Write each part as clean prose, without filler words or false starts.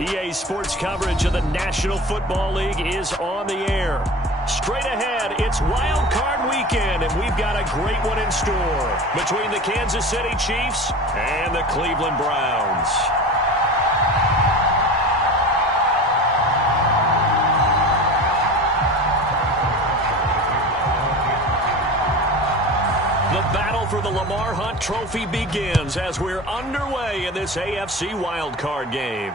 EA Sports coverage of the National Football League is on the air. Straight ahead, it's Wild Card Weekend, and we've got a great one in store between the Kansas City Chiefs and the Cleveland Browns. The battle for the Lamar Hunt Trophy begins as we're underway in this AFC wildcard game.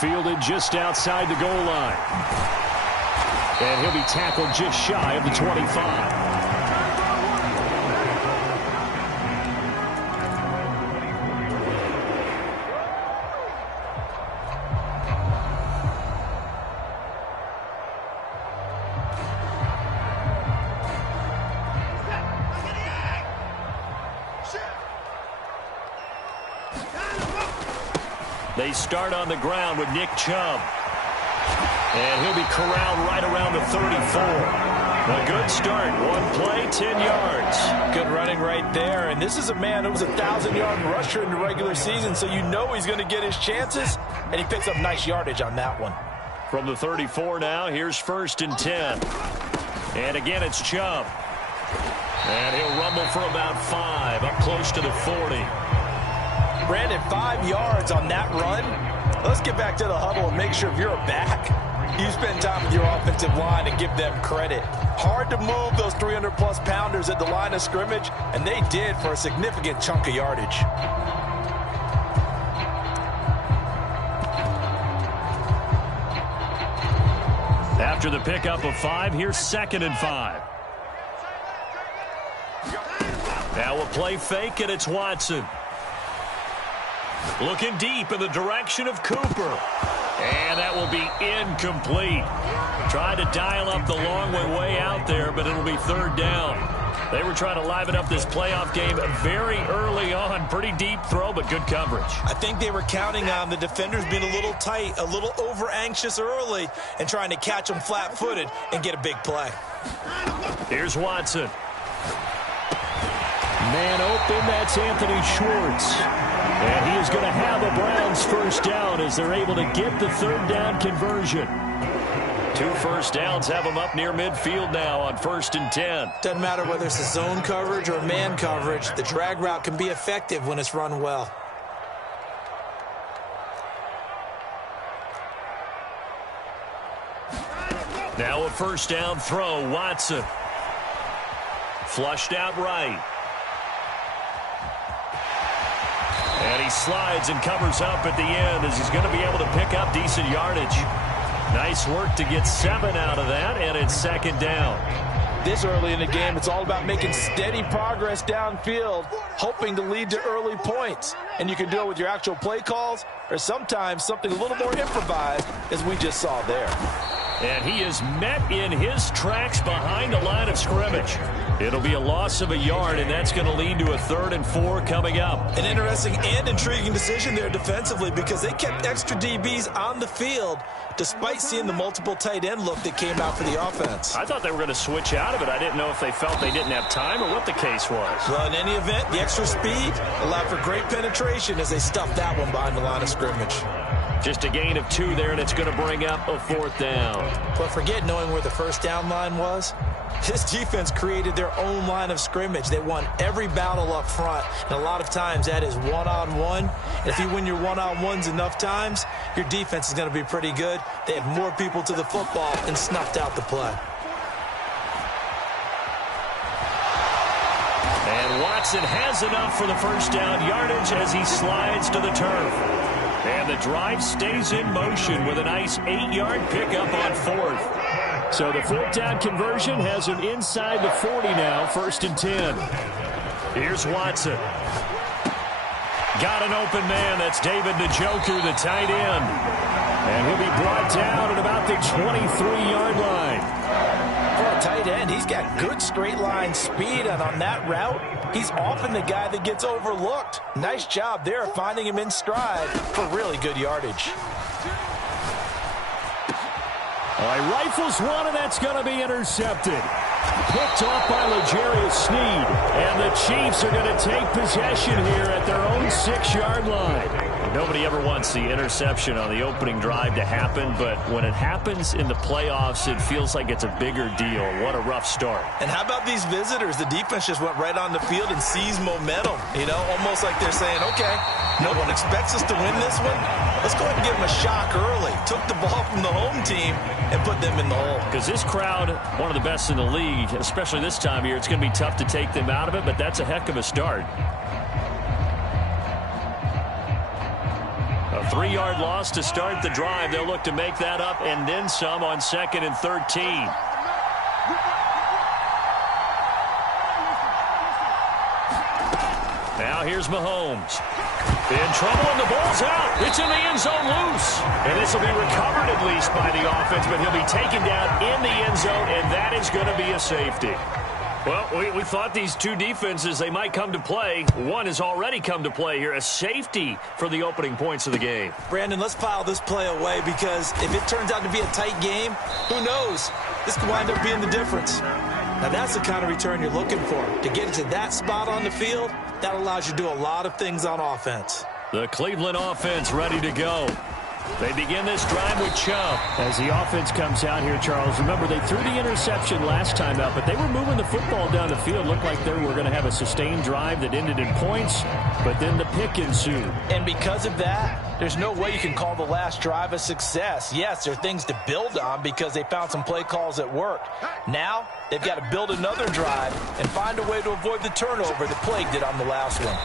Fielded just outside the goal line. And he'll be tackled just shy of the 25. They start on the ground with Nick Chubb. And he'll be corralled right around the 34. A good start. One play, 10 yards. Good running right there. And this is a man who was a 1,000-yard rusher in the regular season, so you know he's going to get his chances. And he picks up nice yardage on that one. From the 34 now, here's 1st and 10. And again, it's Chubb. And he'll rumble for about 5, up close to the 40. Brandon, 5 yards on that run. Let's get back to the huddle and make sure if you're a back, you spend time with your offensive line and give them credit. Hard to move those 300-plus pounders at the line of scrimmage, and they did for a significant chunk of yardage. After the pickup of 5, here's 2nd and 5. Now a play fake, and it's Watson. Looking deep in the direction of Cooper. And that will be incomplete. Tried to dial up the long way out there, but it'll be 3rd down. They were trying to liven up this playoff game very early on. Pretty deep throw, but good coverage. I think they were counting on the defenders being a little tight, a little over-anxious early, and trying to catch them flat-footed and get a big play. Here's Watson. Man open, that's Anthony Schwartz. And he is going to have a Browns 1st down as they're able to get the 3rd down conversion. 2 1st downs have them up near midfield now on 1st and 10. Doesn't matter whether it's a zone coverage or man coverage, the drag route can be effective when it's run well. Now a 1st down throw, Watson. Flushed out right. And he slides and covers up at the end as he's going to be able to pick up decent yardage. Nice work to get 7 out of that, and it's 2nd down. This early in the game, it's all about making steady progress downfield, hoping to lead to early points. And you can do it with your actual play calls or sometimes something a little more improvised, as we just saw there. And he is met in his tracks behind the line of scrimmage. It'll be a loss of a yard, and that's going to lead to a 3rd and 4 coming up. An interesting and intriguing decision there defensively because they kept extra DBs on the field despite seeing the multiple tight end look that came out for the offense. I thought they were going to switch out of it. I didn't know if they felt they didn't have time or what the case was. Well, in any event, the extra speed allowed for great penetration as they stuffed that one behind the line of scrimmage. Just a gain of 2 there, and it's going to bring up a 4th down. But forget knowing where the 1st down line was. This defense created their own line of scrimmage. They won every battle up front, and a lot of times that is one-on-one. And if you win your one-on-ones enough times, your defense is going to be pretty good. They had more people to the football and snuffed out the play. And Watson has enough for the 1st down yardage as he slides to the turf. And the drive stays in motion with a nice 8-yard pickup on 4th. So the 4th down conversion has him inside the 40 now, 1st and 10. Here's Watson. Got an open man. That's David Njoku, the tight end. And he'll be brought down at about the 23-yard line. For a tight end, he's got good straight line speed, and on that route, he's often the guy that gets overlooked. Nice job there finding him in stride for really good yardage. All right, rifles one, and that's going to be intercepted. Picked off by L'Jarius Sneed. And the Chiefs are going to take possession here at their own 6-yard line. Nobody ever wants the interception on the opening drive to happen, but when it happens in the playoffs, it feels like it's a bigger deal. What a rough start. And how about these visitors? The defense just went right on the field and seized momentum, you know, almost like they're saying, okay, no one expects us to win this one. Let's go ahead and give them a shock early. Took the ball from the home team and put them in the hole. Because this crowd, one of the best in the league, especially this time of year, it's going to be tough to take them out of it, but that's a heck of a start. A 3-yard loss to start the drive. They'll look to make that up and then some on 2nd and 13. Now here's Mahomes. In trouble, and the ball's out. It's in the end zone loose. And this will be recovered at least by the offense, but he'll be taken down in the end zone, and that is going to be a safety. Well, we thought these two defenses, they might come to play. One has already come to play here, a safety for the opening points of the game. Brandon, let's file this play away because if it turns out to be a tight game, who knows? This could wind up being the difference. Now, that's the kind of return you're looking for. To get to that spot on the field, that allows you to do a lot of things on offense. The Cleveland offense ready to go. They begin this drive with Chubb. As the offense comes out here, Charles, remember they threw the interception last time out, but they were moving the football down the field. Looked like they were going to have a sustained drive that ended in points, but then the pick ensued. And because of that, there's no way you can call the last drive a success. Yes, there are things to build on because they found some play calls that worked. Now, they've got to build another drive and find a way to avoid the turnover that plagued it on the last one.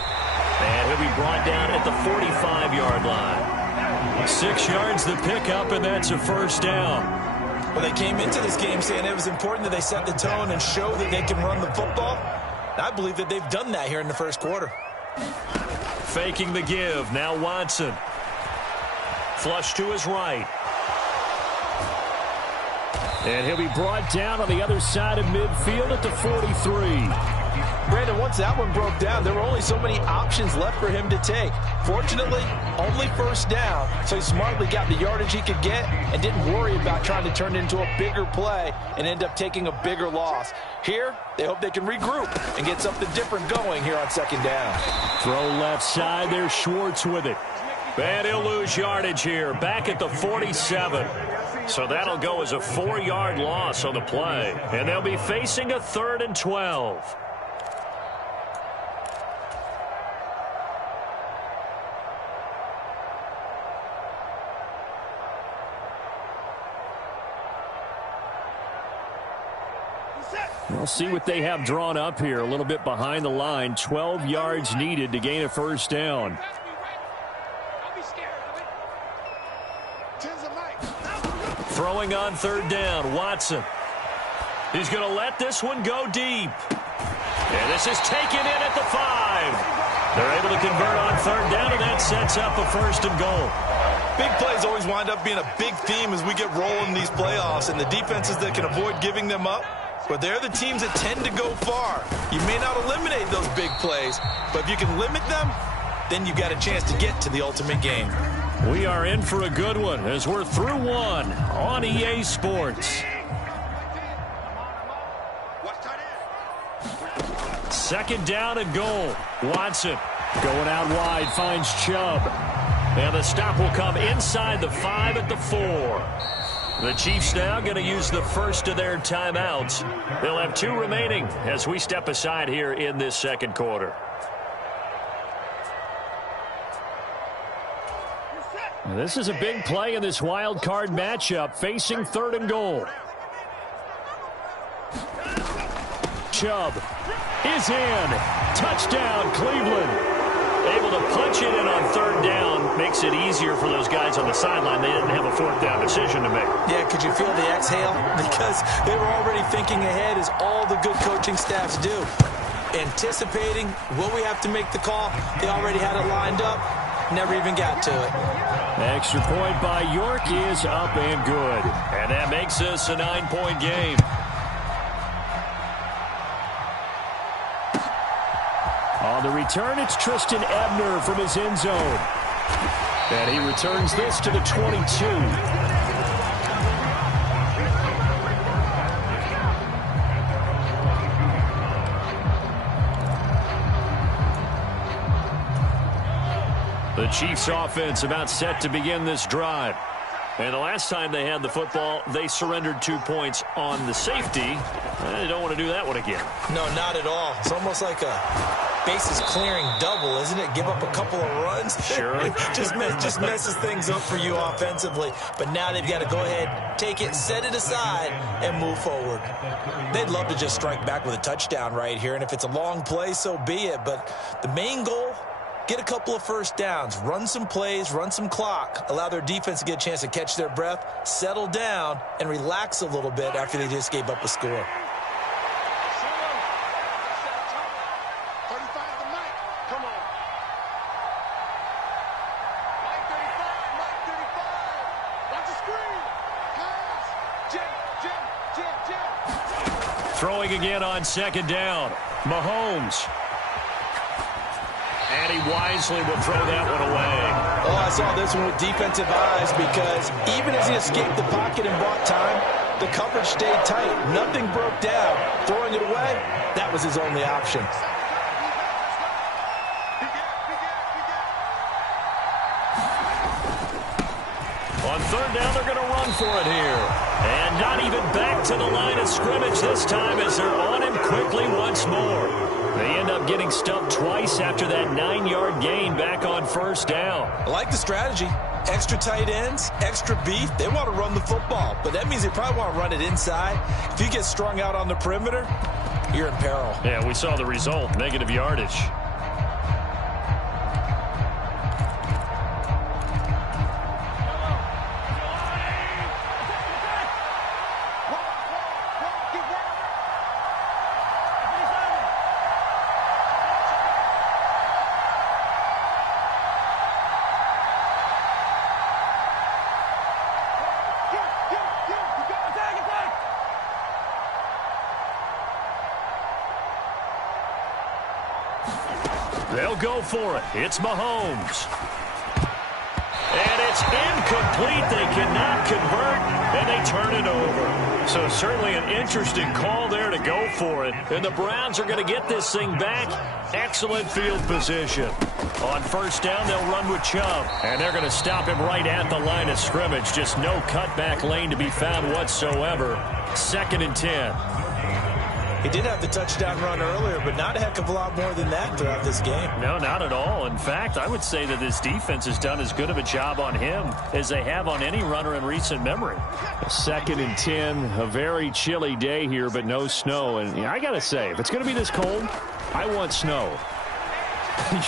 And he'll be brought down at the 45-yard line. 6 yards the pickup, and that's a first down. Well, they came into this game saying it was important that they set the tone and show that they can run the football. I believe that they've done that here in the first quarter. Faking the give. Now Watson. Flush to his right. And he'll be brought down on the other side of midfield at the 43. Brandon, once that one broke down, there were only so many options left for him to take. Fortunately, only first down, so he smartly got the yardage he could get and didn't worry about trying to turn it into a bigger play and end up taking a bigger loss. Here, they hope they can regroup and get something different going here on 2nd down. Throw left side there, Schwartz with it. And he'll lose yardage here, back at the 47. So that'll go as a 4-yard loss on the play. And they'll be facing a 3rd and 12. We'll see what they have drawn up here. A little bit behind the line. 12 yards needed to gain a first down. Throwing on 3rd down, Watson. He's going to let this one go deep. And this is taken in at the 5. They're able to convert on 3rd down, and that sets up a 1st and goal. Big plays always wind up being a big theme as we get rolling in these playoffs, and the defenses that can avoid giving them up, but they're the teams that tend to go far. You may not eliminate those big plays, but if you can limit them, then you got a chance to get to the ultimate game. We are in for a good one as we're through one on EA Sports. 2nd down and goal. Watson going out wide, finds Chubb. And the stop will come inside the 5 at the 4. The Chiefs now going to use the first of their timeouts. They'll have 2 remaining as we step aside here in this 2nd quarter. This is a big play in this wild card matchup, facing 3rd and goal. Chubb is in. Touchdown, Cleveland. Able to punch it in on 3rd down. Makes it easier for those guys on the sideline. They didn't have a 4th down decision to make. Yeah, could you feel the exhale? Because they were already thinking ahead, as all the good coaching staffs do. Anticipating, will we have to make the call? They already had it lined up. Never even got to it. Extra point by York is up and good. And that makes this a 9-point game. On the return, it's Tristan Ebner from his end zone. And he returns this to the 22. The Chiefs offense about set to begin this drive. And the last time they had the football, they surrendered 2 points on the safety. They don't want to do that one again. No, not at all. It's almost like a bases clearing double, isn't it? Give up a couple of runs. Sure. just messes things up for you offensively. But now they've got to go ahead, take it, set it aside, and move forward. They'd love to just strike back with a touchdown right here. And if it's a long play, so be it. But the main goal, get a couple of first downs, run some plays, run some clock, allow their defense to get a chance to catch their breath, settle down, and relax a little bit after they just gave up a score. Throwing again on second down. Mahomes. And he wisely will throw that one away. Oh, I saw this one with defensive eyes because even as he escaped the pocket and bought time, the coverage stayed tight. Nothing broke down. Throwing it away, that was his only option. On third down, they're going to run for it here. And not even back to the line of scrimmage this time as they're on him quickly once more. They end up getting stumped twice after that 9-yard gain back on first down. I like the strategy. Extra tight ends, extra beef. They want to run the football, but that means they probably want to run it inside. If you get strung out on the perimeter, you're in peril. Yeah, we saw the result, negative yardage. They'll go for it. It's Mahomes. And it's incomplete. They cannot convert, and they turn it over. So certainly an interesting call there to go for it. And the Browns are going to get this thing back. Excellent field position. On first down, they'll run with Chubb. And they're going to stop him right at the line of scrimmage. Just no cutback lane to be found whatsoever. 2nd and 10. He did have the touchdown run earlier, but not a heck of a lot more than that throughout this game. No, not at all. In fact, I would say that this defense has done as good of a job on him as they have on any runner in recent memory. 2nd and 10, a very chilly day here, but no snow. And I got to say, if it's going to be this cold, I want snow.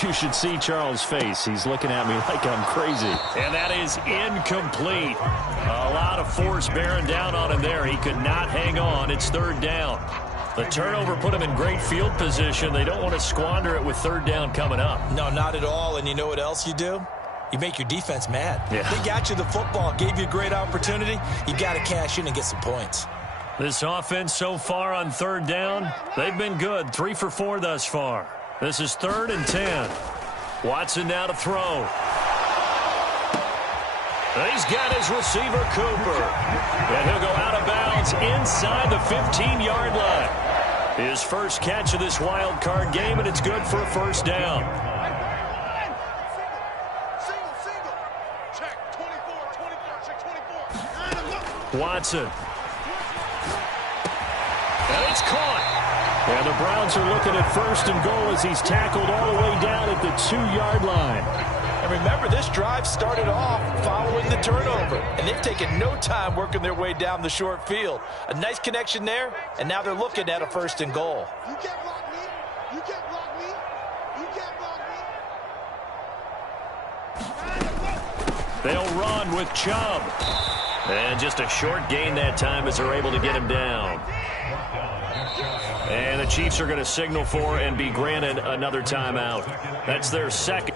You should see Charles' face. He's looking at me like I'm crazy. And that is incomplete. A lot of force bearing down on him there. He could not hang on. It's third down. The turnover put them in great field position. They don't want to squander it with third down coming up. No, not at all. And you know what else you do? You make your defense mad. Yeah. They got you the football, gave you a great opportunity. You got to cash in and get some points. This offense so far on third down, they've been good. 3 for 4 thus far. This is 3rd and 10. Watson now to throw. He's got his receiver, Cooper. And he'll go out of bounds inside the 15-yard line. His first catch of this wild card game, and it's good for a first down. Watson. And it's caught. And the Browns are looking at 1st and goal as he's tackled all the way down at the 2-yard line. And remember, this drive started off following the turnover, and they've taken no time working their way down the short field. A nice connection there, and now they're looking at a 1st and goal. You can't block me. You can't block me. You can't block me. They'll run with Chubb. And just a short gain that time as they're able to get him down. And the Chiefs are going to signal for and be granted another timeout. That's their second.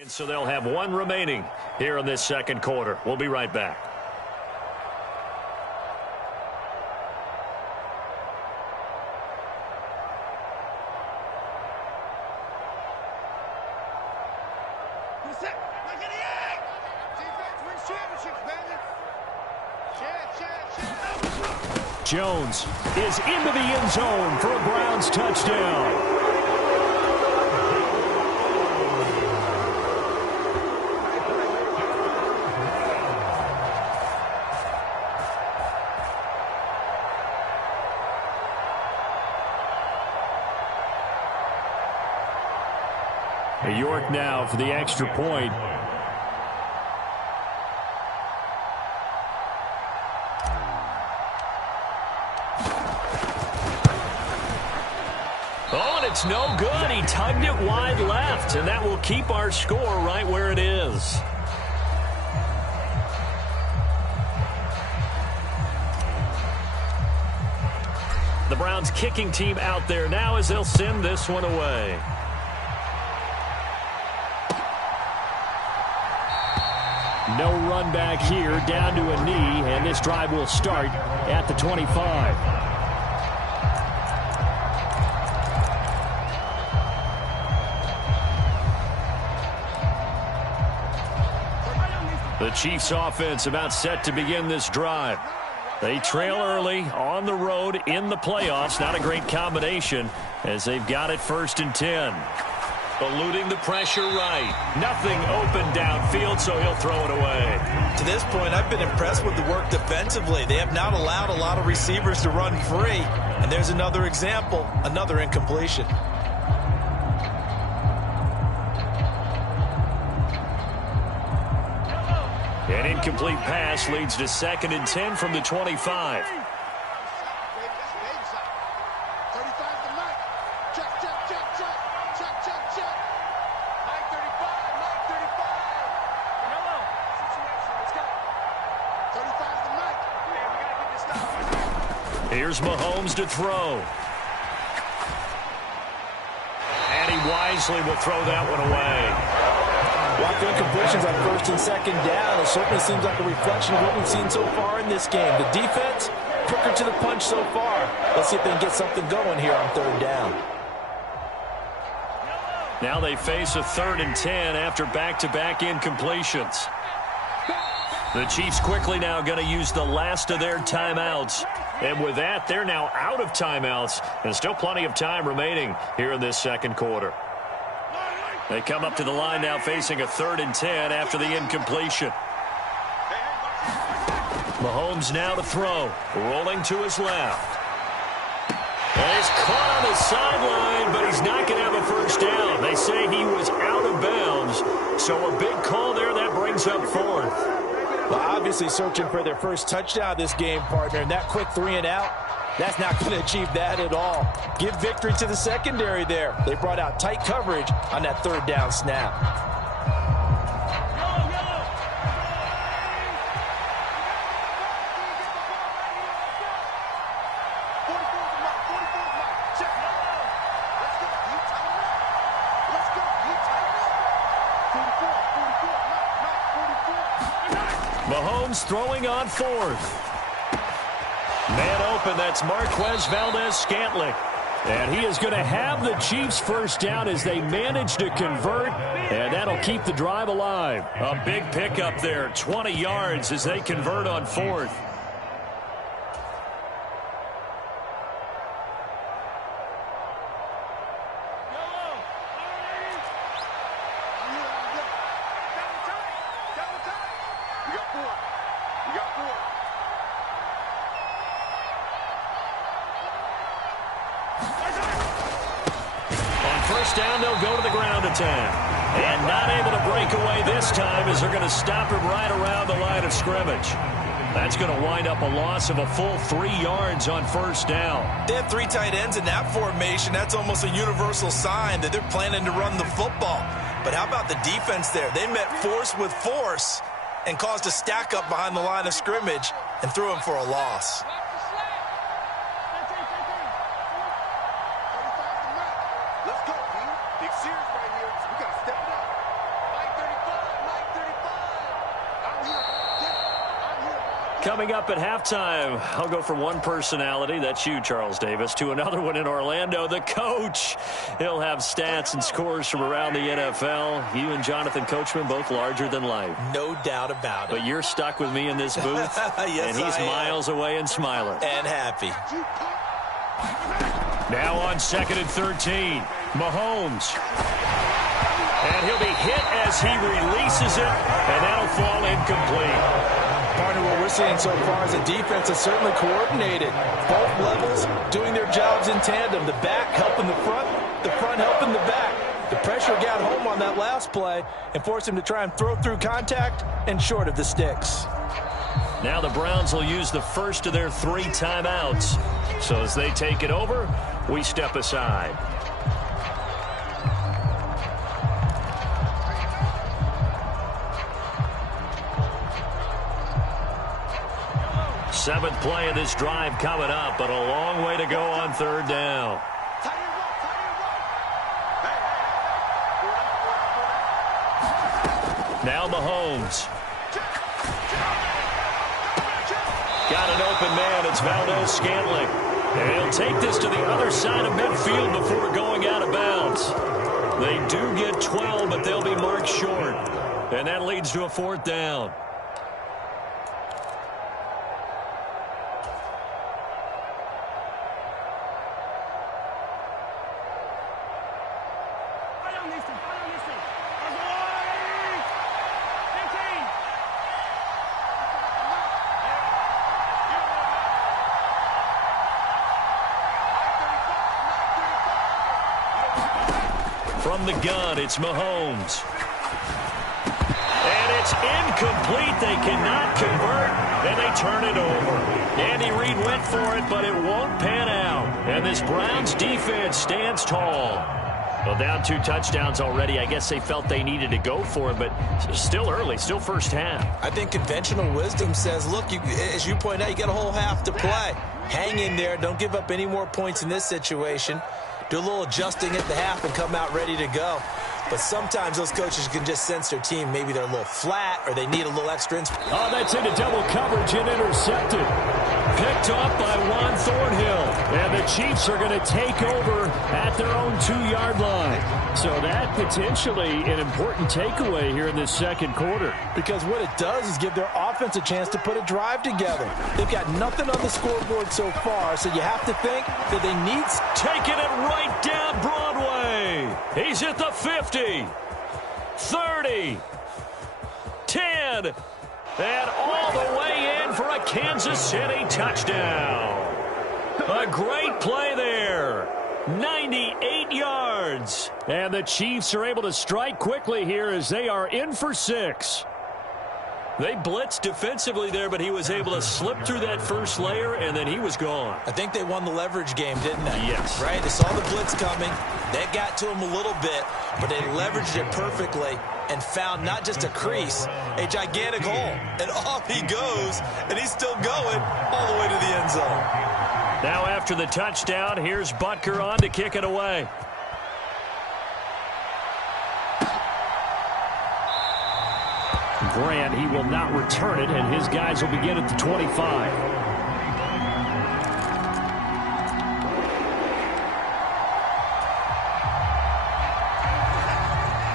And so they'll have one remaining here in this second quarter. We'll be right back. Jones is into the end zone for a Browns touchdown. York now for the extra point. Oh, and it's no good. He tugged it wide left, and that will keep our score right where it is. The Browns kicking team out there now as they'll send this one away. No run back here, down to a knee, and this drive will start at the 25. The Chiefs offense about set to begin this drive. They trail early on the road in the playoffs. Not a great combination as they've got it 1st and 10. Eluding the pressure right. Nothing open downfield, so he'll throw it away. To this point, I've been impressed with the work defensively. They have not allowed a lot of receivers to run free. And there's another example, another incompletion. An incomplete pass leads to 2nd and 10 from the 25. Here's Mahomes to throw. And he wisely will throw that one away. Lots of incompletions on 1st and 2nd down. It certainly seems like a reflection of what we've seen so far in this game. The defense, quicker to the punch so far. Let's see if they can get something going here on 3rd down. Now they face a 3rd and 10 after back-to-back incompletions. The Chiefs quickly now going to use the last of their timeouts. And with that, they're now out of timeouts. And still plenty of time remaining here in this second quarter. They come up to the line now facing a 3rd and 10 after the incompletion. Mahomes now to throw. Rolling to his left. And he's caught on the sideline, but he's not going to have a 1st down. They say he was out of bounds. So a big call there that brings up 4th. Well, obviously searching for their first touchdown this game, partner. And that quick 3 and out, that's not going to achieve that at all. Give victory to the secondary there. They brought out tight coverage on that 3rd down snap. Mahomes throwing on 4th. Man open, that's Marquez Valdes-Scantling. And he is going to have the Chiefs' 1st down as they manage to convert, and that'll keep the drive alive. A big pickup there, 20 yards as they convert on 4th. Down, they'll go to the ground attack. And not able to break away this time as they're going to stop him right around the line of scrimmage. That's going to wind up a loss of a full 3 yards on 1st down. They have 3 tight ends in that formation. That's almost a universal sign that they're planning to run the football. But how about the defense there? They met force with force and caused a stack up behind the line of scrimmage and threw him for a loss. Coming up at halftime, I'll go from one personality, that's you, Charles Davis, to another one in Orlando, the coach. He'll have stats and scores from around the NFL. You and Jonathan Coachman, both larger than life. No doubt about it. But you're stuck with me in this booth, yes, and he's miles away and smiling. And happy. Now on 2nd and 13, Mahomes. And he'll be hit as he releases it, and that'll fall incomplete. Partner, what we're seeing so far is the defense is certainly coordinated. Both levels doing their jobs in tandem. The back helping the front helping the back. The pressure got home on that last play and forced him to try and throw through contact and short of the sticks. Now the Browns will use the first of their 3 timeouts. So as they take it over, we step aside. Seventh play of this drive coming up, but a long way to go on 3rd down. Now Mahomes. Got an open man. It's Valdes-Scantling. And he'll take this to the other side of midfield before going out of bounds. They do get 12, but they'll be marked short. And that leads to a 4th down. From the gun, it's Mahomes. And it's incomplete. They cannot convert, and they turn it over. Andy Reid went for it, but it won't pan out. And this Browns defense stands tall. Well, down 2 touchdowns already. I guess they felt they needed to go for it, but still early, still first half. I think conventional wisdom says, look, as you point out, you got a whole half to play. Hang in there. Don't give up any more points in this situation. Do a little adjusting at the half and come out ready to go. But sometimes those coaches can just sense their team. Maybe they're a little flat or they need a little extra. Oh, that's into double coverage and intercepted. Picked off by Juan Thornhill. And the Chiefs are going to take over at their own 2-yard line. So that potentially an important takeaway here in this 2nd quarter. Because what it does is give their offense a chance to put a drive together. They've got nothing on the scoreboard so far, so you have to think that they need... Taking it right down Broadway. He's at the 50, 30, 10, and all the way in for a Kansas City touchdown. A great play there. 98 yards. And the Chiefs are able to strike quickly here as they are in for 6. They blitzed defensively there, but he was able to slip through that first layer, and then he was gone. I think they won the leverage game, didn't they? Yes. Right? They saw the blitz coming. That got to him a little bit, but they leveraged it perfectly and found not just a crease, a gigantic hole. And off he goes, and he's still going all the way to the end zone. Now after the touchdown, here's Butker on to kick it away. Grant, he will not return it, and his guys will begin at the 25.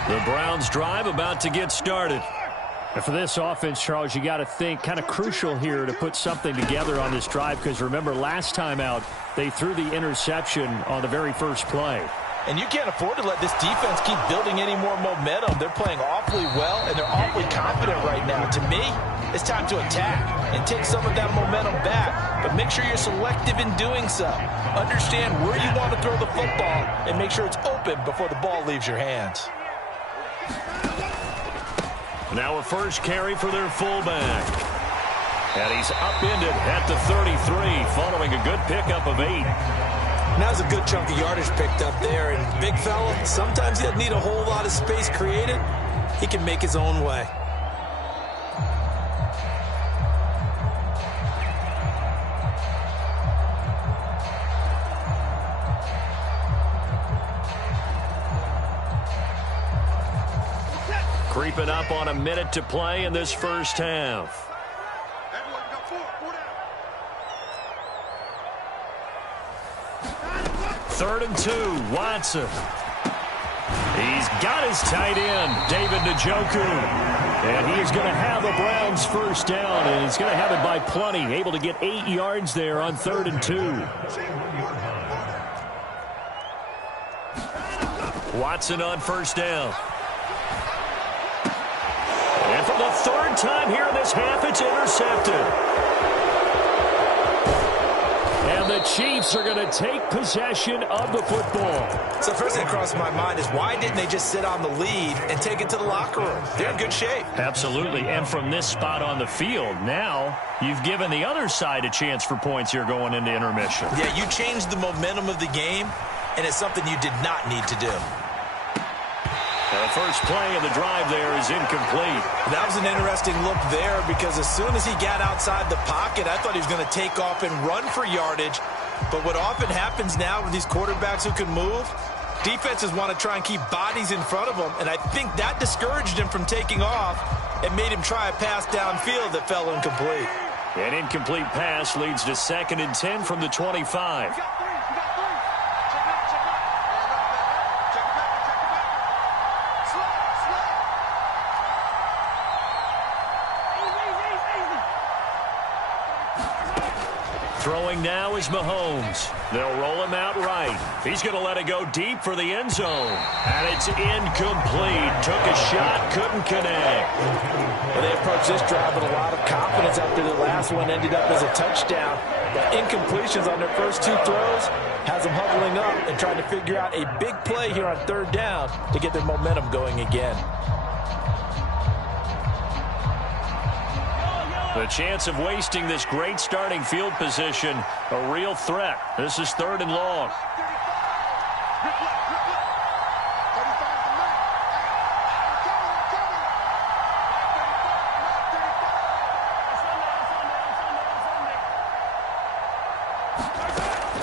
The Browns drive about to get started. And for this offense, Charles, you got to think kind of crucial here to put something together on this drive, because remember last time out they threw the interception on the very first play. And you can't afford to let this defense keep building any more momentum. They're playing awfully well, and they're awfully confident right now. To me, it's time to attack and take some of that momentum back. But make sure you're selective in doing so. Understand where you want to throw the football and make sure it's open before the ball leaves your hands. Now a first carry for their fullback. And he's upended at the 33 following a good pickup of 8. Now there's a good chunk of yardage picked up there. And big fella, sometimes he doesn't need a whole lot of space created. He can make his own way. Creeping up on a minute to play in this first half. Everyone got 4. 3rd and 2. Watson. He's got his tight end, David Njoku. And he is going to have the Browns first down, and he's going to have it by plenty. Able to get 8 yards there on 3rd and 2. Watson on first down. And for the 3rd time here in this half, it's intercepted. And the Chiefs are going to take possession of the football. So the first thing that crosses my mind is why didn't they just sit on the lead and take it to the locker room? They're in good shape. Absolutely. And from this spot on the field, now you've given the other side a chance for points here going into intermission. Yeah, you changed the momentum of the game, and it's something you did not need to do. The first play of the drive there is incomplete. That was an interesting look there because as soon as he got outside the pocket, I thought he was going to take off and run for yardage. But what often happens now with these quarterbacks who can move, defenses want to try and keep bodies in front of them, and I think that discouraged him from taking off and made him try a pass downfield that fell incomplete. An incomplete pass leads to 2nd and 10 from the 25. Throwing now is Mahomes. They'll roll him out right. He's going to let it go deep for the end zone. And it's incomplete. Took a shot, couldn't connect. Well, they approached this drive with a lot of confidence after the last one ended up as a touchdown. But incompletions on their first 2 throws has them huddling up and trying to figure out a big play here on 3rd down to get their momentum going again. The chance of wasting this great starting field position, a real threat. This is 3rd and long.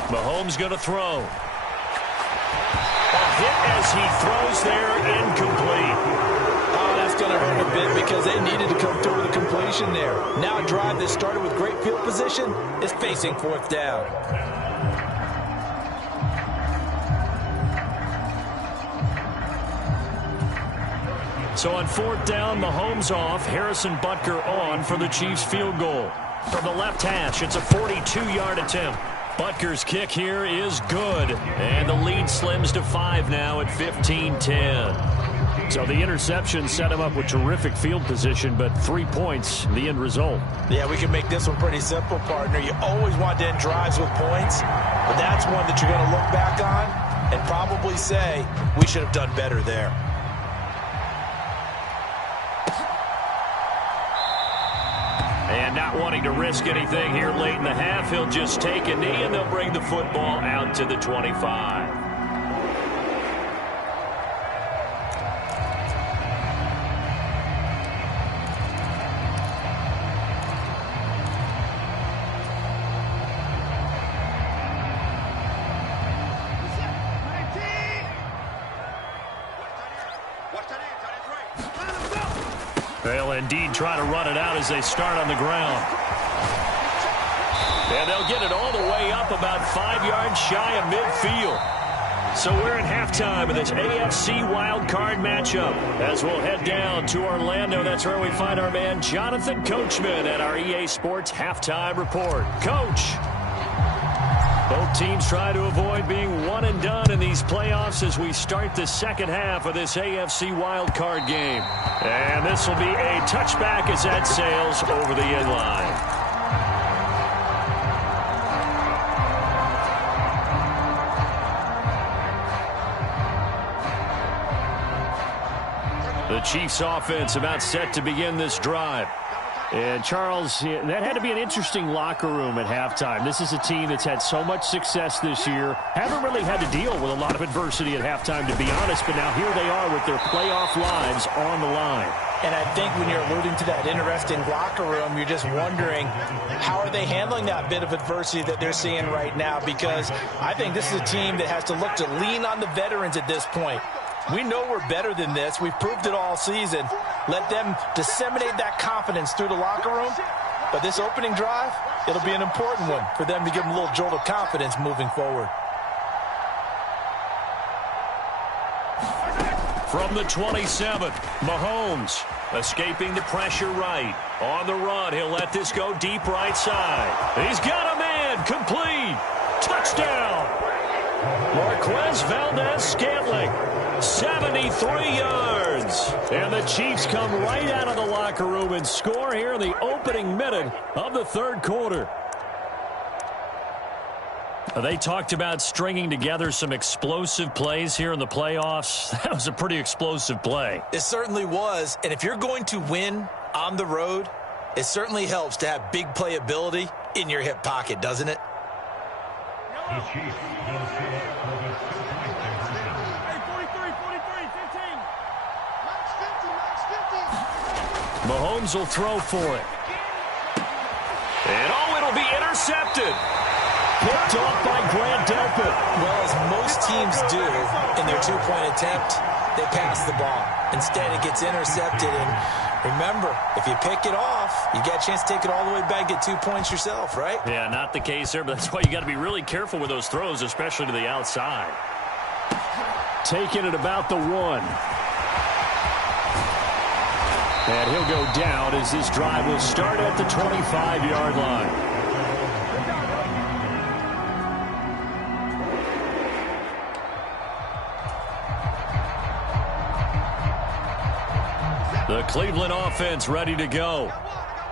Mahomes going to throw. A hit as he throws there, incomplete. Going to hurt a bit because they needed to come through with a completion there. Now a drive that started with great field position is facing 4th down. So on 4th down, Mahomes off, Harrison Butker on for the Chiefs field goal. From the left hash, it's a 42-yard attempt. Butker's kick here is good. And the lead slims to 5 now at 15-10. So the interception set him up with terrific field position, but 3 points, the end result. Yeah, we can make this one pretty simple, partner. You always want to end drives with points, but that's one that you're going to look back on and probably say, we should have done better there. And not wanting to risk anything here late in the half, he'll just take a knee and they'll bring the football out to the 25. They'll indeed try to run it out as they start on the ground. And they'll get it all the way up about 5 yards shy of midfield. So we're at halftime of this AFC wildcard matchup. As we'll head down to Orlando, that's where we find our man Jonathan Coachman at our EA Sports Halftime Report. Coach. Both teams try to avoid being one and done in these playoffs as we start the second half of this AFC wildcard game. And this will be a touchback as that sails over the end line. The Chiefs offense about set to begin this drive. And, Charles, that had to be an interesting locker room at halftime. This is a team that's had so much success this year. Haven't really had to deal with a lot of adversity at halftime, to be honest. But now here they are with their playoff lives on the line. And I think when you're alluding to that interesting locker room, you're just wondering how are they handling that bit of adversity that they're seeing right now? Because I think this is a team that has to look to lean on the veterans at this point. We know we're better than this. We've proved it all season. Let them disseminate that confidence through the locker room. But this opening drive, it'll be an important one for them to give them a little jolt of confidence moving forward. From the 27, Mahomes escaping the pressure right. On the run, he'll let this go deep right side. He's got a man, complete. Touchdown. Marquez Valdez-Scantling, 73 yards. And the Chiefs come right out of the locker room and score here in the opening minute of the third quarter. They talked about stringing together some explosive plays here in the playoffs. That was a pretty explosive play. It certainly was. And if you're going to win on the road, it certainly helps to have big playability in your hip pocket, doesn't it? Mahomes will throw for it. And it'll be intercepted. Picked off by Grant Delpit. Well, as most teams do in their two-point attempt, they pass the ball. Instead, it gets intercepted. And remember, if you pick it off, you get a chance to take it all the way back, get 2 points yourself, right? Yeah, not the case there, but that's why you got to be really careful with those throws, especially to the outside. Taking it about the 1. And he'll go down as this drive will start at the 25-yard line. The Cleveland offense ready to go.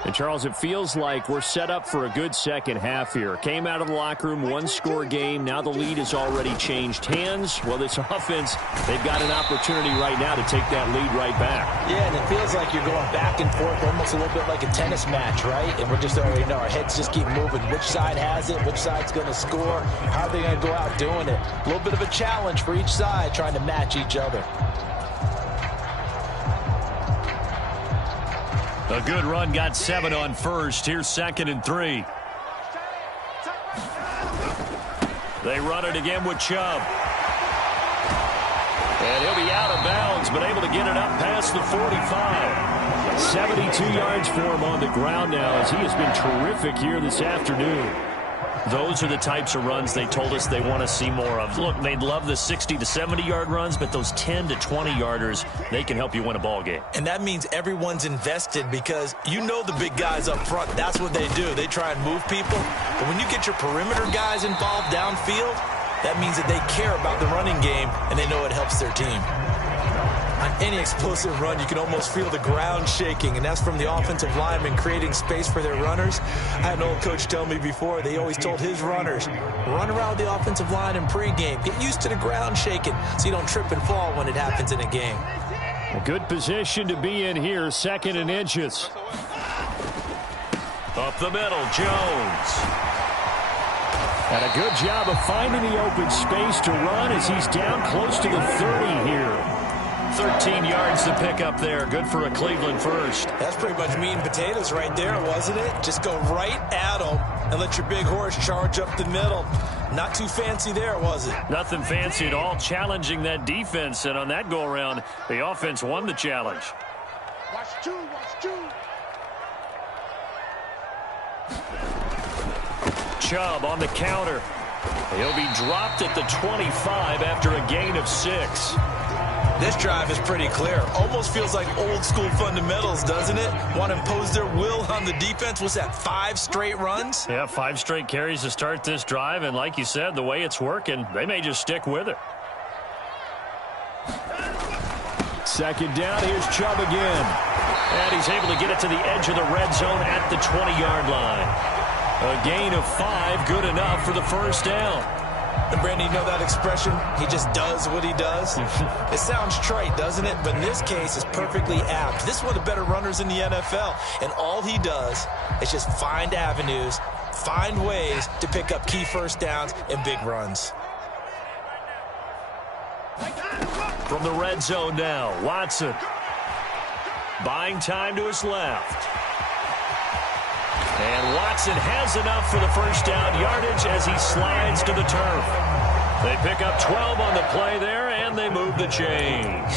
And, Charles, it feels like we're set up for a good second half here. Came out of the locker room, one-score game. Now the lead has already changed hands. Well, this offense, they've got an opportunity right now to take that lead right back. Yeah, and it feels like you're going back and forth almost a little bit like a tennis match, right? And we're just already know our heads just keep moving. Which side has it? Which side's going to score? How are they going to go out doing it? A little bit of a challenge for each side trying to match each other. A good run, got 7 on first. Here's 2nd and 3. They run it again with Chubb. And he'll be out of bounds, but able to get it up past the 45. 72 yards for him on the ground now as he has been terrific here this afternoon. Those are the types of runs they told us they want to see more of. Look, they'd love the 60 to 70-yard runs, but those 10 to 20-yarders, they can help you win a ball game. And that means everyone's invested because you know the big guys up front. That's what they do. They try and move people. But when you get your perimeter guys involved downfield, that means that they care about the running game, and they know it helps their team. On any explosive run, you can almost feel the ground shaking, and that's from the offensive linemen creating space for their runners. I had an old coach tell me before, they always told his runners, run around the offensive line in pregame. Get used to the ground shaking so you don't trip and fall when it happens in a game. A good position to be in here, 2nd and inches. Up the middle, Jones. And a good job of finding the open space to run as he's down close to the 30 here. 13 yards to pick up there. Good for a Cleveland first. That's pretty much meat and potatoes right there, wasn't it? Just go right at them and let your big horse charge up the middle. Not too fancy there, was it? Nothing fancy at all. Challenging that defense, and on that go-around, the offense won the challenge. Watch two, watch two. Chubb on the counter. He'll be dropped at the 25 after a gain of 6. This drive is pretty clear. Almost feels like old school fundamentals, doesn't it? Want to impose their will on the defense. What's that, 5 straight runs? Yeah, 5 straight carries to start this drive. And like you said, the way it's working, they may just stick with it. 2nd down, here's Chubb again. And he's able to get it to the edge of the red zone at the 20-yard line. A gain of 5, good enough for the first down. And Brandon, you know that expression? He just does what he does. It sounds trite, doesn't it? But in this case, it's perfectly apt. This is one of the better runners in the NFL. And all he does is just find avenues, find ways to pick up key first downs and big runs. From the red zone now, Watson. Buying time to his left. And Watson has enough for the first down yardage as he slides to the turf. They pick up 12 on the play there, and they move the chains.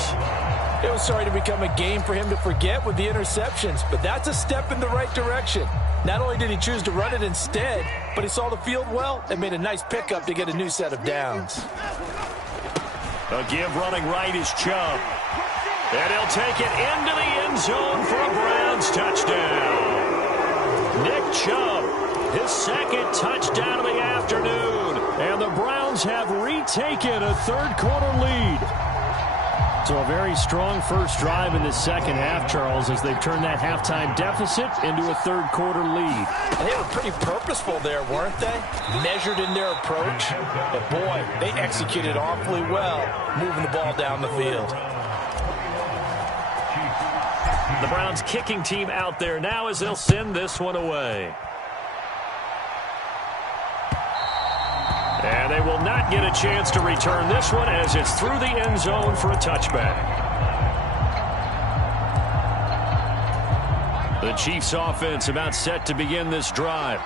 It was starting to become a game for him to forget with the interceptions, but that's a step in the right direction. Not only did he choose to run it instead, but he saw the field well and made a nice pickup to get a new set of downs. A give running right is Chubb. And he'll take it into the end zone for a Browns touchdown. Nick Chubb, his second touchdown of the afternoon. And the Browns have retaken a third-quarter lead. So a very strong first drive in the second half, Charles, as they've turned that halftime deficit into a third-quarter lead. And they were pretty purposeful there, weren't they? Measured in their approach. But, boy, they executed awfully well moving the ball down the field. The Browns kicking team out there now as they'll send this one away. And they will not get a chance to return this one as it's through the end zone for a touchback. The Chiefs offense about set to begin this drive.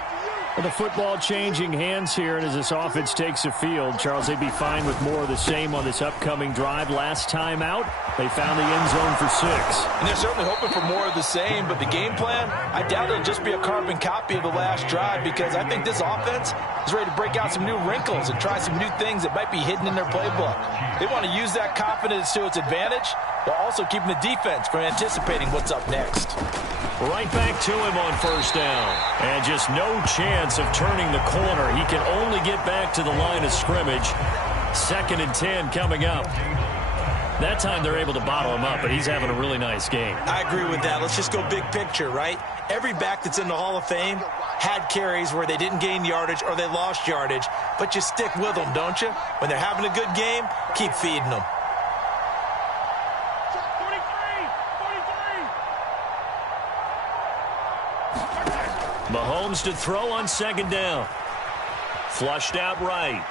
The football changing hands here, and as this offense takes the field, Charles, they'd be fine with more of the same on this upcoming drive. Last time out, they found the end zone for 6. And they're certainly hoping for more of the same, but the game plan, I doubt it'll just be a carbon copy of the last drive, because I think this offense is ready to break out some new wrinkles and try some new things that might be hidden in their playbook. They want to use that confidence to its advantage, while also keeping the defense from anticipating what's up next. Right back to him on first down. And just no chance of turning the corner. He can only get back to the line of scrimmage. 2nd and 10 coming up. That time they're able to bottle him up, but he's having a really nice game. I agree with that. Let's just go big picture, right? Every back that's in the Hall of Fame had carries where they didn't gain yardage or they lost yardage, but you stick with them, don't you? When they're having a good game, keep feeding them. Mahomes to throw on 2nd down. Flushed out right.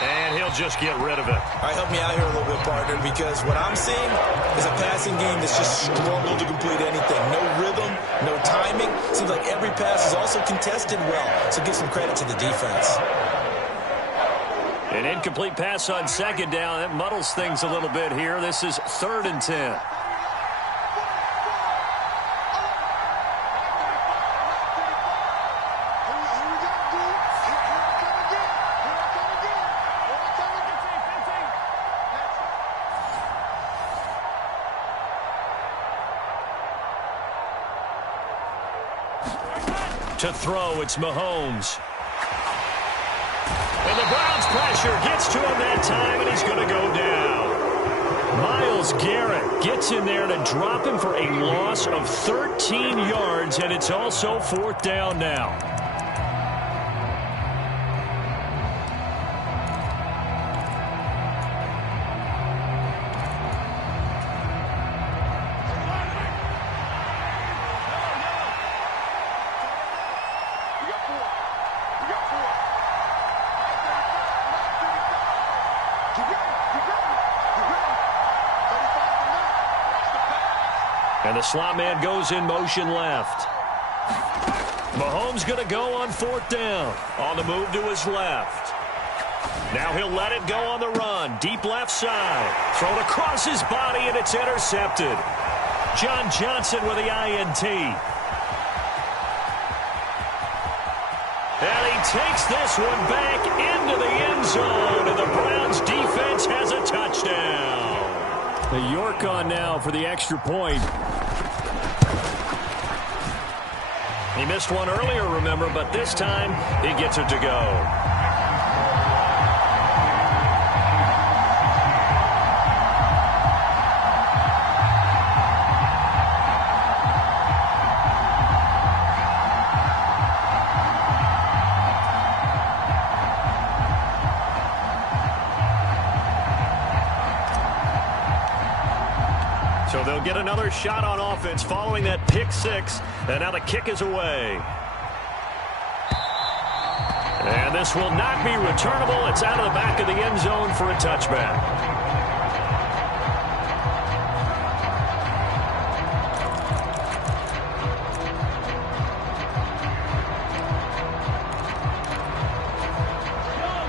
And he'll just get rid of it. All right, help me out here a little bit, partner, because what I'm seeing is a passing game that's just struggled to complete anything. No rhythm, no timing. Seems like every pass is also contested well, so give some credit to the defense. An incomplete pass on 2nd down. That muddles things a little bit here. This is 3rd and 10. To throw, it's Mahomes. And the Browns pressure gets to him that time, and he's going to go down. Myles Garrett gets in there to drop him for a loss of 13 yards, and it's also 4th down now. And the slot man goes in motion left. Mahomes going to go on 4th down. On the move to his left. Now he'll let it go on the run. Deep left side. Thrown across his body, and it's intercepted. John Johnson with the INT. And he takes this one back into the end zone, and the Browns defense has a touchdown. The York on now for the extra point. He missed one earlier, remember, but this time he gets it to go. So they'll get another shot on offense following that pick 6. And now the kick is away. And this will not be returnable. It's out of the back of the end zone for a touchback.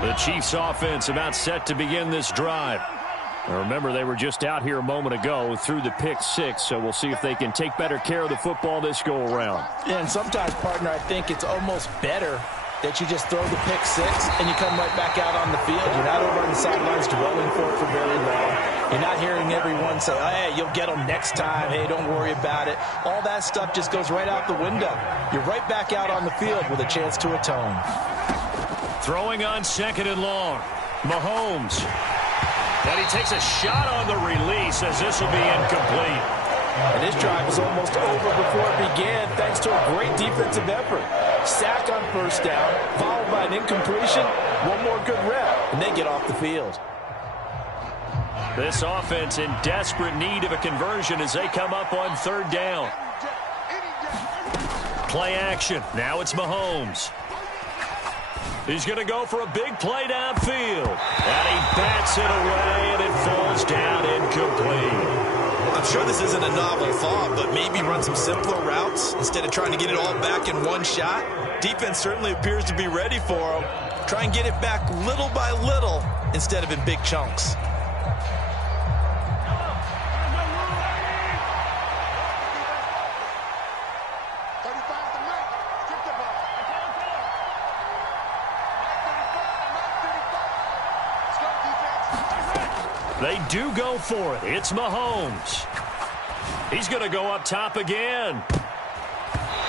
The Chiefs offense about set to begin this drive. Remember, they were just out here a moment ago through the pick 6, so we'll see if they can take better care of the football this go-around. Yeah, and sometimes, partner, I think it's almost better that you just throw the pick 6 and you come right back out on the field. You're not over on the sidelines dwelling for it for very long. You're not hearing everyone say, hey, you'll get them next time. Hey, don't worry about it. All that stuff just goes right out the window. You're right back out on the field with a chance to atone. Throwing on 2nd and long. Mahomes. And he takes a shot on the release as this will be incomplete. And this drive was almost over before it began thanks to a great defensive effort. Sack on 1st down, followed by an incompletion, one more good rep, and they get off the field. This offense in desperate need of a conversion as they come up on 3rd down. Play action. Now it's Mahomes. He's going to go for a big play downfield. And he bats it away, and it falls down incomplete. I'm sure this isn't a novel thought, but maybe run some simpler routes instead of trying to get it all back in one shot. Defense certainly appears to be ready for him. Try and get it back little by little instead of in big chunks. They do go for it. It's Mahomes. He's going to go up top again.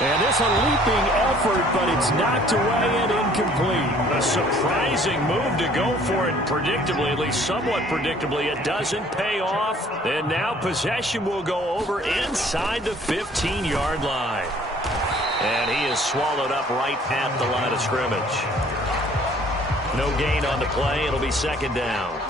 And it's a leaping effort, but it's knocked away and incomplete. A surprising move to go for it predictably, at least somewhat predictably. It doesn't pay off. And now possession will go over inside the 15-yard line. And he is swallowed up right at the line of scrimmage. No gain on the play. It'll be 2nd down.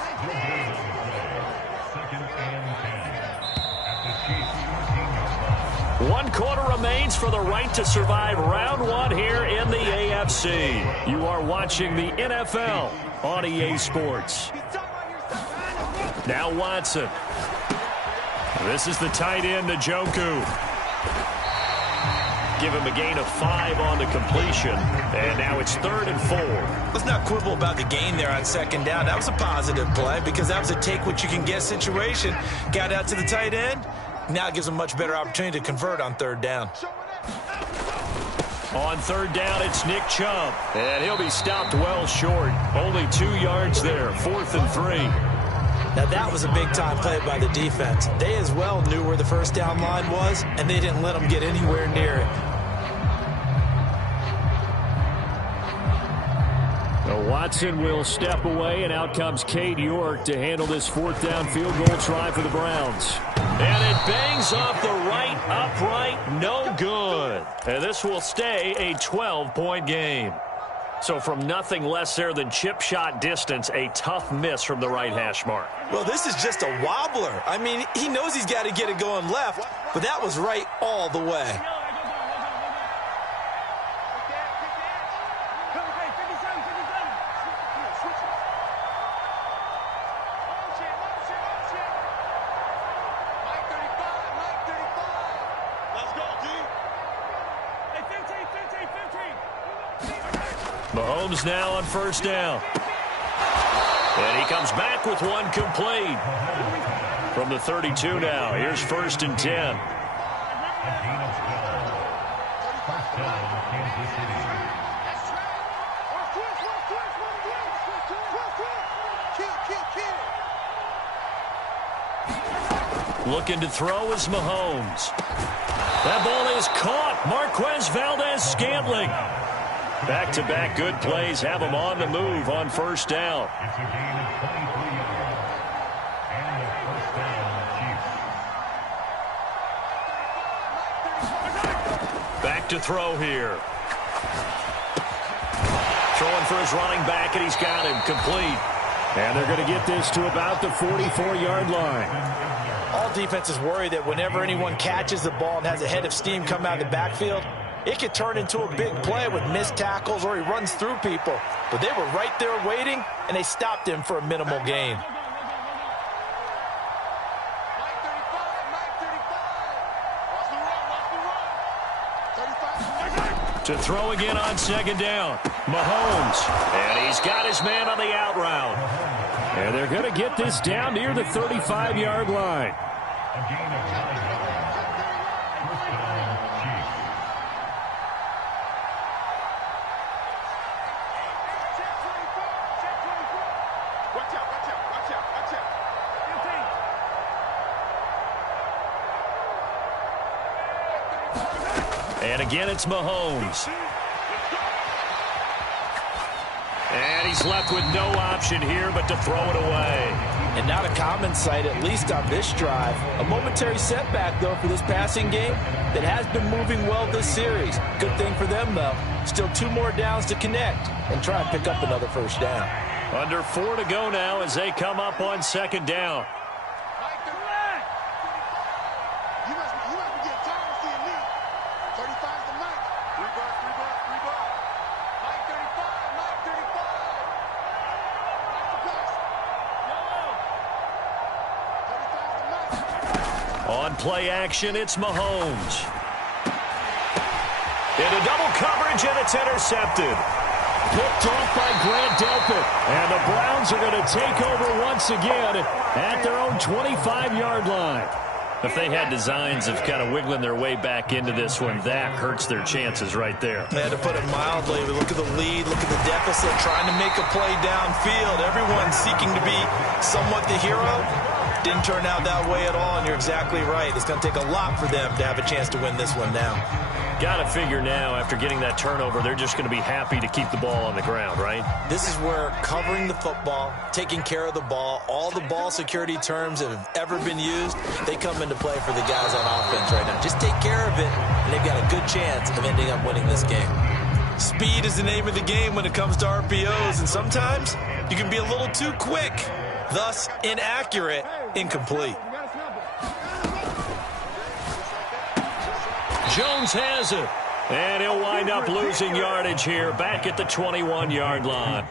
1 quarter remains for the right to survive round 1 here in the AFC. You are watching the NFL on EA Sports. Now Watson. This is the tight end, Njoku. Give him a gain of 5 on the completion. And now it's 3rd and 4. Let's not quibble about the gain there on 2nd down. That was a positive play because that was a take-what-you-can-get situation. Got out to the tight end. Now it gives them a much better opportunity to convert on 3rd down. On 3rd down, it's Nick Chubb. And he'll be stopped well short. Only 2 yards there. 4th and 3. Now that was a big-time play by the defense. They as well knew where the 1st down line was, and they didn't let them get anywhere near it. Watson will step away, and out comes Cade York to handle this 4th down field goal try for the Browns. And it bangs off the right upright, no good. And this will stay a 12-point game. So from nothing less there than chip shot distance, a tough miss from the right hash mark. Well, this is just a wobbler. I mean, he knows he's got to get it going left, but that was right all the way. Mahomes now on 1st down. And he comes back with 1 complete. From the 32 now, here's 1st and 10. Looking to throw is Mahomes. That ball is caught. Marquez Valdes-Scantling. Back-to-back good plays have him on the move on 1st down. Back to throw here. Throwing for his running back, and he's got him complete. And they're going to get this to about the 44-yard line. All defenses worry that whenever anyone catches the ball and has a head of steam come out of the backfield, it could turn into a big play with missed tackles or he runs through people. But they were right there waiting, and they stopped him for a minimal gain. To throw again on 2nd down. Mahomes. And he's got his man on the out route. And they're going to get this down near the 35-yard line. And again, it's Mahomes. And he's left with no option here but to throw it away. And not a common sight, at least on this drive. A momentary setback, though, for this passing game that has been moving well this series. Good thing for them, though. Still 2 more downs to connect and try and pick up another first down. Under 4 to go now as they come up on second down. You must be getting tired of seeing me. 35's the Mike. 3 bucks. Mike 35, Mike 35. Mike the pass. 35's the Mike. On play action, it's Mahomes. Into double coverage, and it's intercepted. Picked off by Grant Delpit. And the Browns are going to take over once again at their own 25-yard line. If they had designs of kind of wiggling their way back into this one, that hurts their chances right there. To put it mildly, look at the lead, look at the deficit, trying to make a play downfield. Everyone seeking to be somewhat the hero. Didn't turn out that way at all, and you're exactly right. It's going to take a lot for them to have a chance to win this one now. Got to figure now, after getting that turnover, they're just going to be happy to keep the ball on the ground, right? This is where covering the football, taking care of the ball, all the ball security terms that have ever been used, they come into play for the guys on offense right now. Just take care of it, and they've got a good chance of ending up winning this game. Speed is the name of the game when it comes to RPOs, and sometimes you can be a little too quick, thus inaccurate, incomplete. Jones has it. And he'll wind up losing yardage here back at the 21-yard line.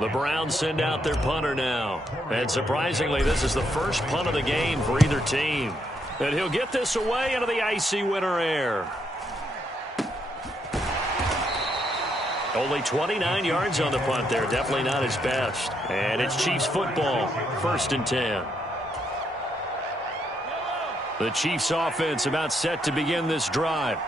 The Browns send out their punter now. And surprisingly, this is the first punt of the game for either team. And he'll get this away into the icy winter air. Only 29 yards on the punt there. Definitely not his best. And it's Chiefs football. 1st and 10. The Chiefs offense about set to begin this drive.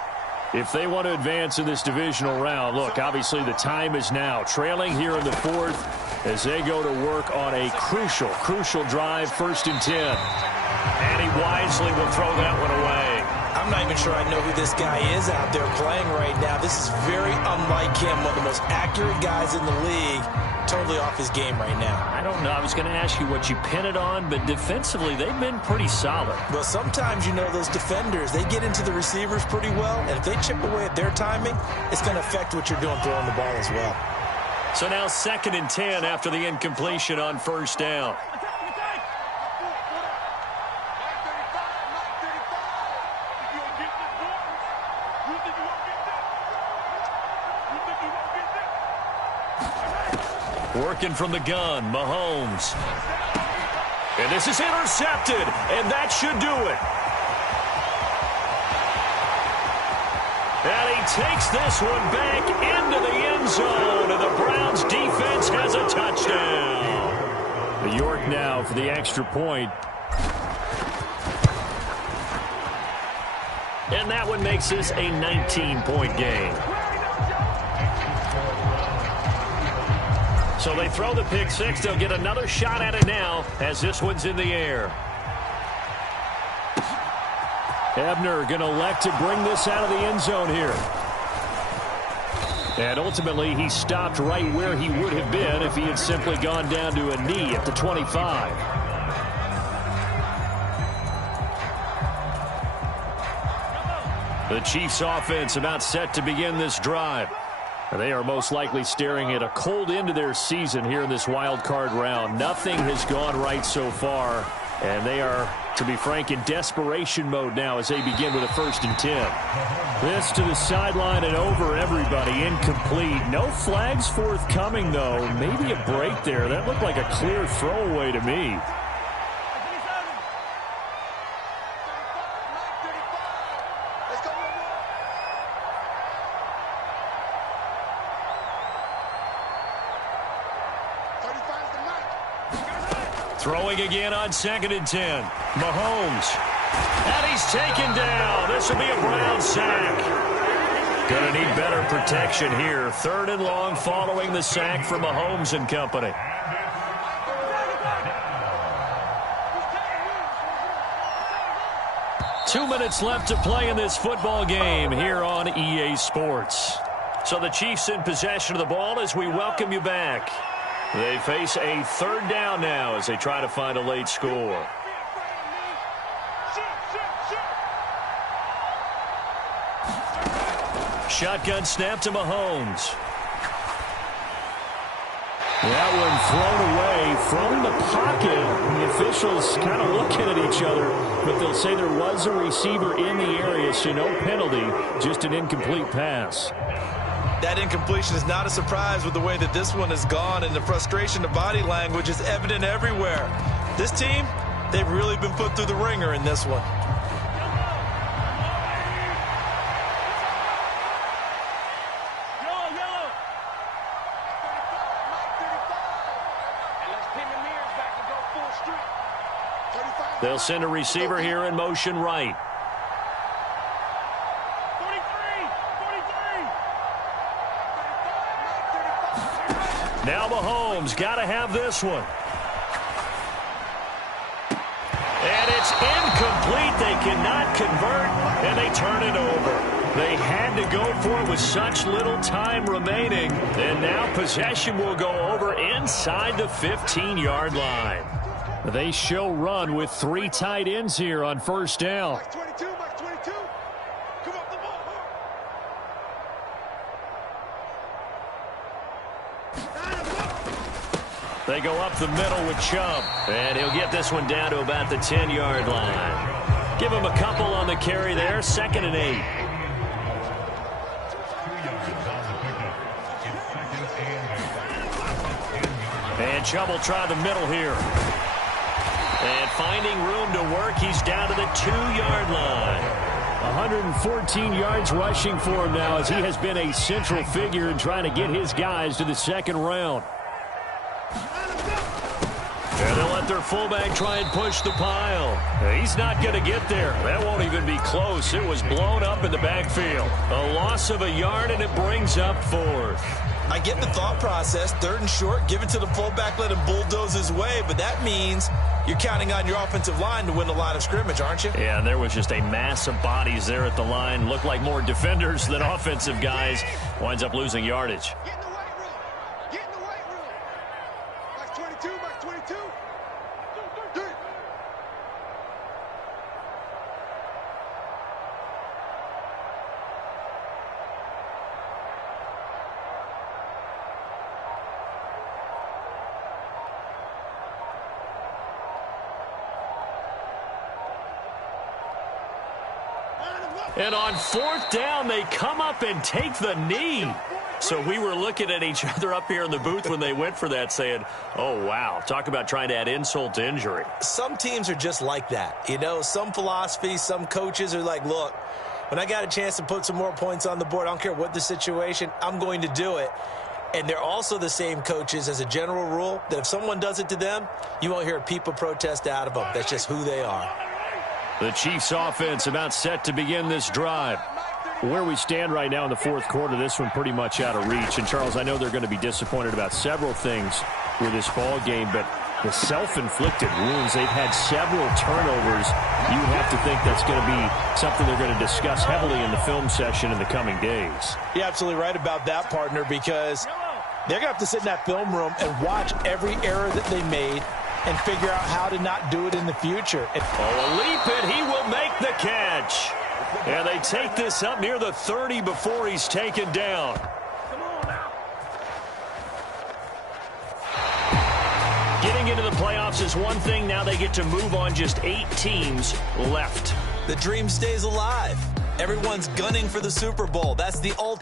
If they want to advance in this divisional round, look, obviously the time is now. Trailing here in the 4th as they go to work on a crucial drive, 1st and 10. And he wisely will throw that one away. I'm not even sure I know who this guy is out there playing right now. This is very unlike him, one of the most accurate guys in the league. Totally off his game right now. I don't know. I was going to ask you what you pin it on, but defensively, they've been pretty solid. Well, sometimes, you know, those defenders, they get into the receivers pretty well, and if they chip away at their timing, it's going to affect what you're doing throwing the ball as well. So now 2nd and 10 after the incompletion on 1st down. Working from the gun, Mahomes. And this is intercepted, and that should do it. And he takes this one back into the end zone, and the Browns defense has a touchdown. The York now for the extra point. And that one makes this a 19-point game. So they throw the pick six. They'll get another shot at it now as this one's in the air. Ebner going to elect to bring this out of the end zone here. And ultimately, he stopped right where he would have been if he had simply gone down to a knee at the 25. The Chiefs offense about set to begin this drive. They are most likely staring at a cold end to their season here in this wild card round. Nothing has gone right so far, and they are to be frank, in desperation mode now as they begin with a 1st and 10. This to the sideline and over everybody. Incomplete. No flags forthcoming, though. Maybe a break there. That looked like a clear throwaway to me. Throwing again on 2nd and 10. Mahomes. And he's taken down. This will be a Brown sack. Going to need better protection here. 3rd and long following the sack from Mahomes and company. Two minutes left to play in this football game here on EA Sports. So the Chiefs in possession of the ball as we welcome you back. They face a 3rd down now as they try to find a late score. Shotgun snap to Mahomes. That one thrown away from the pocket. The officials kind of looking at each other, but they'll say there was a receiver in the area, so no penalty, just an incomplete pass. That incompletion is not a surprise with the way that this one has gone, and the frustration, the body language is evident everywhere. This team, they've really been put through the ringer in this one. They'll send a receiver here in motion right. Now Mahomes got to have this one. And it's incomplete. They cannot convert, and they turn it over. They had to go for it with such little time remaining. And now possession will go over inside the 15-yard line. They show run with 3 tight ends here on 1st down. They go up the middle with Chubb. And he'll get this one down to about the 10-yard line. Give him a couple on the carry there. 2nd and 8. And Chubb will try the middle here. And finding room to work, he's down to the 2-yard line. 114 yards rushing for him now as he has been a central figure in trying to get his guys to the 2nd round. And they'll let their fullback try and push the pile. He's not going to get there. That won't even be close. It was blown up in the backfield. A loss of a yard, and it brings up 4th. I get the thought process. 3rd and short, give it to the fullback, let him bulldoze his way. But that means you're counting on your offensive line to win the line of scrimmage, aren't you? Yeah, and there was just a mass of bodies there at the line. Looked like more defenders than offensive guys. Winds up losing yardage. Get in the weight room. Get in the weight room. Max 22, Max 22. And on 4th down, they come up and take the knee. So we were looking at each other up here in the booth when they went for that saying, oh, wow, talk about trying to add insult to injury. Some teams are just like that. You know, some philosophies, some coaches are like, look, when I got a chance to put some more points on the board, I don't care what the situation, I'm going to do it. And they're also the same coaches as a general rule that if someone does it to them, you won't hear a peep of protest out of them. That's just who they are. The Chiefs offense about set to begin this drive. Where we stand right now in the 4th quarter, this one pretty much out of reach. And, Charles, I know they're going to be disappointed about several things with this ball game, but the self-inflicted wounds, they've had several turnovers. You would have to think that's going to be something they're going to discuss heavily in the film session in the coming days. You're absolutely right about that, partner, because they're going to have to sit in that film room and watch every error that they made and figure out how to not do it in the future. Oh, a leap, and he will make the catch. And they take this up near the 30 before he's taken down. Getting into the playoffs is one thing. Now they get to move on. Just 8 teams left. The dream stays alive. Everyone's gunning for the Super Bowl. That's the ultimate.